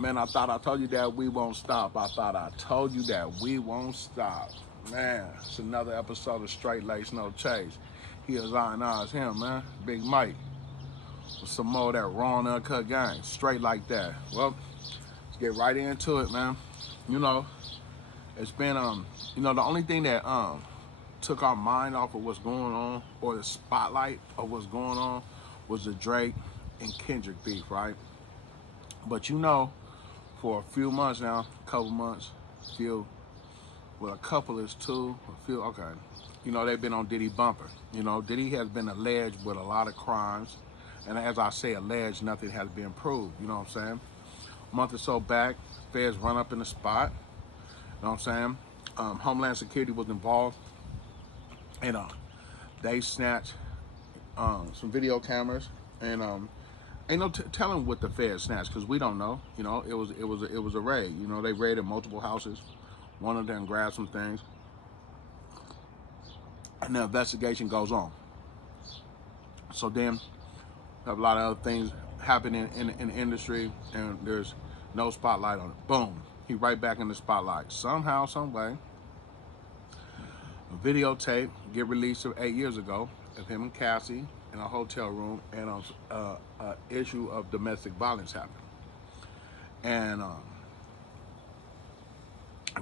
Man, I thought I told you that we won't stop. I thought I told you that we won't stop. Man, it's another episode of Straight Lace No Chase. He is on us, him, man. Big Mike. With some more of that raw and uncut gang. Straight like that. Well, let's get right into it, man. You know, it's been the only thing that took our mind off of what's going on, or the spotlight of what's going on, was the Drake and Kendrick beef, right? But for a few months now, a couple months, few, well, a couple is two, a few, okay. They've been on Diddy bumper. Diddy has been alleged with a lot of crimes. And as I say alleged, nothing has been proved, you know what I'm saying? A month or so back, feds run up in the spot, you know what I'm saying? Homeland Security was involved, and they snatched some video cameras, and ain't no telling what the feds snatched, because we don't know. It was a raid. They raided multiple houses. One of them grabbed some things, and the investigation goes on. So then, have a lot of other things happening in the industry, and there's no spotlight on it. Boom, he right back in the spotlight. Somehow, some way, a videotape get released 8 years ago of him and Cassie in a hotel room, and an issue of domestic violence happened. And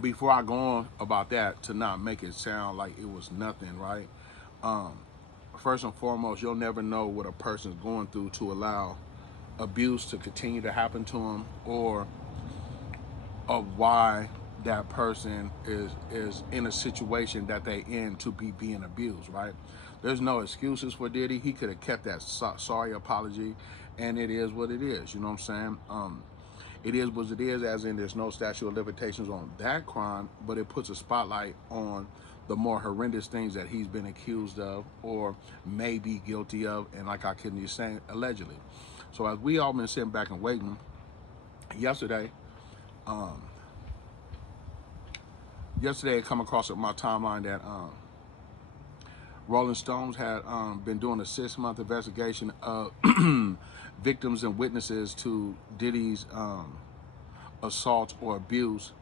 before I go on about that, to not make it sound like it was nothing, right? First and foremost, you'll never know what a person's going through to allow abuse to continue to happen to them, or of why that person is in a situation that they in to be being abused, right? There's no excuses for Diddy. He could have kept that sorry apology, and it is what it is. You know what I'm saying? It is what it is, as in there's no statute of limitations on that crime, but it puts a spotlight on the more horrendous things that he's been accused of or may be guilty of, and like I couldn't just say, allegedly. So as we all been sitting back and waiting, yesterday it come across my timeline that Rolling Stones had been doing a 6-month investigation of victims and witnesses to Diddy's assault or abuse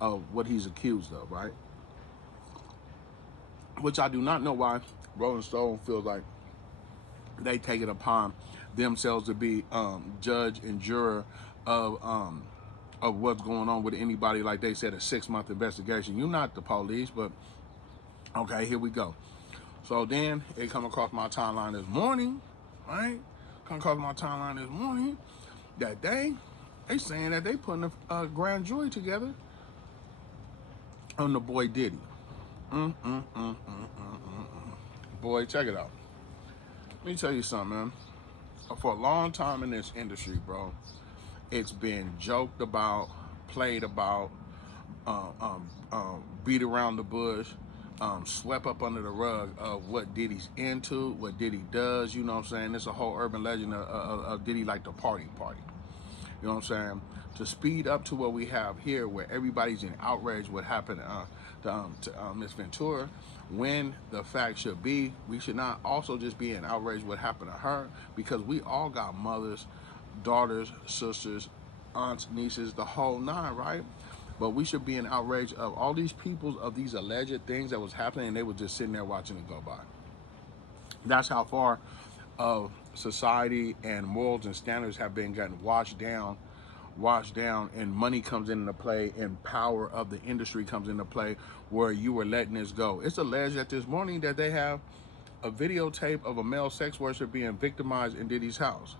of what he's accused of, right? Which I do not know why Rolling Stone feels like they take it upon themselves to be judge and juror of what's going on with anybody. Like they said, a 6-month investigation. You're not the police, but okay, here we go. So then it come across my timeline this morning, right? Come across my timeline this morning that they saying that they putting a grand jury together on the boy Diddy. Boy, check it out. Let me tell you something, man. For a long time in this industry, bro, it's been joked about, played about, beat around the bush, swept up under the rug of what Diddy's into, what Diddy does. You know what I'm saying? It's a whole urban legend of Diddy like the party. You know what I'm saying? To speed up to what we have here, where everybody's in outrage what happened to Miss Ventura, when the fact should be, we should not also just be in outrage what happened to her, because we all got mothers, daughters, sisters, aunts, nieces, the whole nine, right? But we should be in outrage of all these people, of these alleged things that was happening, and they were just sitting there watching it go by. That's how far of society and morals and standards have been getting washed down, and money comes into play, and power of the industry comes into play, where you were letting this go. It's alleged that this morning that they have a videotape of a male sex worker being victimized in Diddy's house.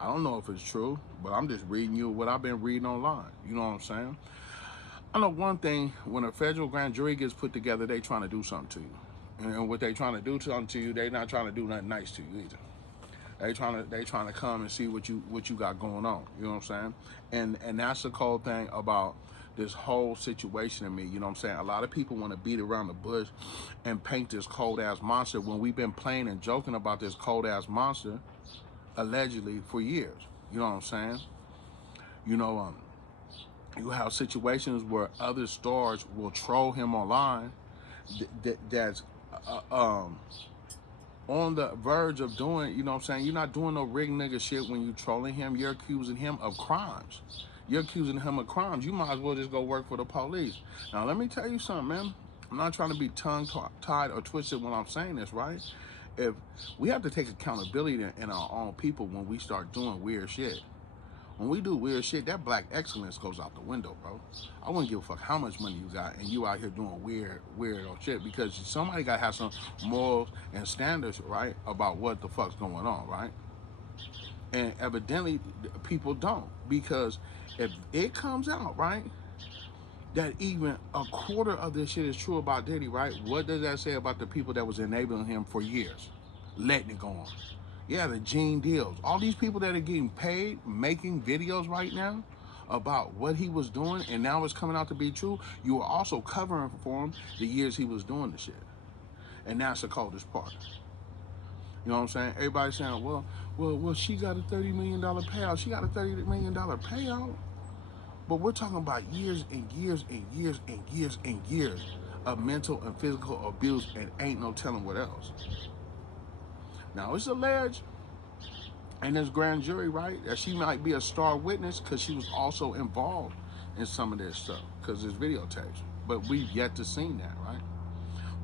I don't know if it's true, but I'm just reading you what I've been reading online. You know what I'm saying? I know one thing: when a federal grand jury gets put together, they trying to do something to you. And what they trying to do something to you, they not trying to do nothing nice to you either. They trying to come and see what you got going on. You know what I'm saying? And that's the cold thing about this whole situation to me. You know what I'm saying? A lot of people want to beat around the bush and paint this cold ass monster, when we've been playing and joking about this cold ass monster allegedly for years. You know what I'm saying? You have situations where other stars will troll him online that's on the verge of doing, you know what I'm saying? You're not doing no rig nigga shit when you trolling him. You're accusing him of crimes. You're accusing him of crimes. You might as well just go work for the police. Now, let me tell you something, man. I'm not trying to be tongue-tied or twisted when I'm saying this, right? If we have to take accountability in our own people when we start doing weird shit. When we do weird shit, that black excellence goes out the window, bro. I wouldn't give a fuck how much money you got and you out here doing weird shit, because somebody gotta have some morals and standards, right, about what the fuck's going on, right? And evidently, people don't, because if it comes out, right, that even a quarter of this shit is true about Diddy, right? What does that say about the people that was enabling him for years, letting it go on? Yeah, the Gene Deals. All these people that are getting paid, making videos right now about what he was doing, and now it's coming out to be true. You were also covering for him the years he was doing the shit. And that's the coldest part. You know what I'm saying? Everybody's saying, well, she got a $30 million payout. She got a $30 million payout. But we're talking about years and years and years and years and years of mental and physical abuse, and ain't no telling what else. Now, it's alleged in this grand jury, right, that she might be a star witness because she was also involved in some of this stuff, because it's videotapes. But we've yet to see that, right?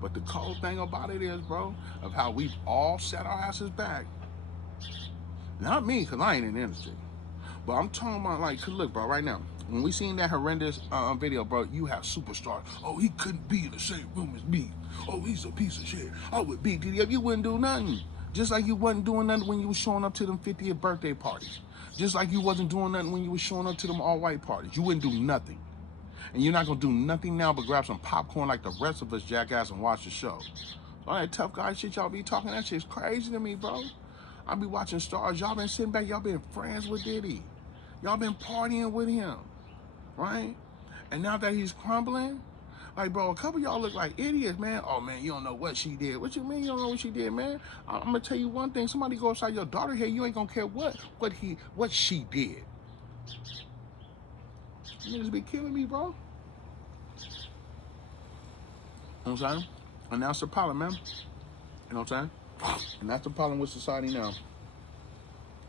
But the cold thing about it is, bro, of how we've all set our asses back. Not me, because I ain't in the industry. But I'm talking about, like, 'cause look, bro, right now, when we seen that horrendous video, bro, you have superstars. Oh, he couldn't be in the same room as me. Oh, he's a piece of shit. I would beat Diddy up. You wouldn't do nothing. Just like you wasn't doing nothing when you was showing up to them 50th birthday parties. Just like you wasn't doing nothing when you was showing up to them all-white parties. You wouldn't do nothing. And you're not going to do nothing now but grab some popcorn like the rest of us, jackass, and watch the show. All that tough guy shit y'all be talking, that shit's crazy to me, bro. I be watching stars. Y'all been sitting back. Y'all been friends with Diddy. Y'all been partying with him, right? And now that he's crumbling, like, bro, a couple of y'all look like idiots, man. Oh, man, you don't know what she did. What you mean you don't know what she did, man? I'm going to tell you one thing. Somebody go outside your daughter here, you ain't going to care what she did. You niggas be killing me, bro. You know what I'm saying? And that's the problem, man. You know what I'm saying? And that's the problem with society now.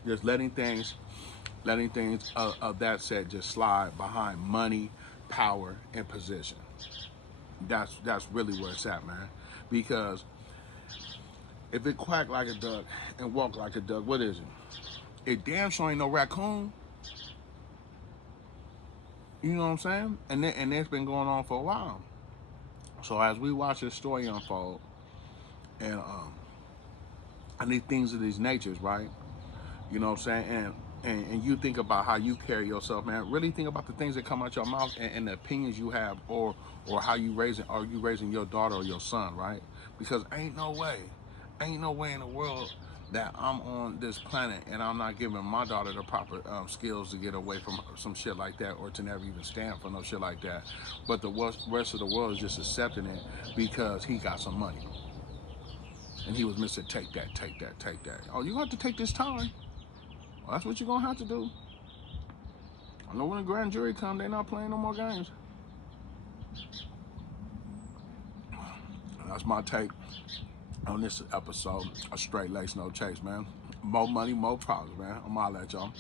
Just letting things of that set just slide behind money, power, and position. That's really where it's at, man. Because if it quack like a duck and walk like a duck, what is it? It damn sure ain't no raccoon. You know what I'm saying? And that's been going on for a while. So as we watch this story unfold, and these things of these natures, right? You know what I'm saying? And you think about how you carry yourself, man. Really think about the things that come out your mouth, and the opinions you have, or how you raising your daughter or your son, right? Because ain't no way in the world that I'm on this planet and I'm not giving my daughter the proper skills to get away from some shit like that, or to never even stand for no shit like that. But the rest of the world is just accepting it because he got some money. And he was Mr. Take that. Oh, you have to take this time. Well, that's what you're gonna have to do. I know when the grand jury come, they're not playing no more games. And that's my take on this episode of Straight Lace No Chase, man. More money, more problems, man. I'm gonna let y'all.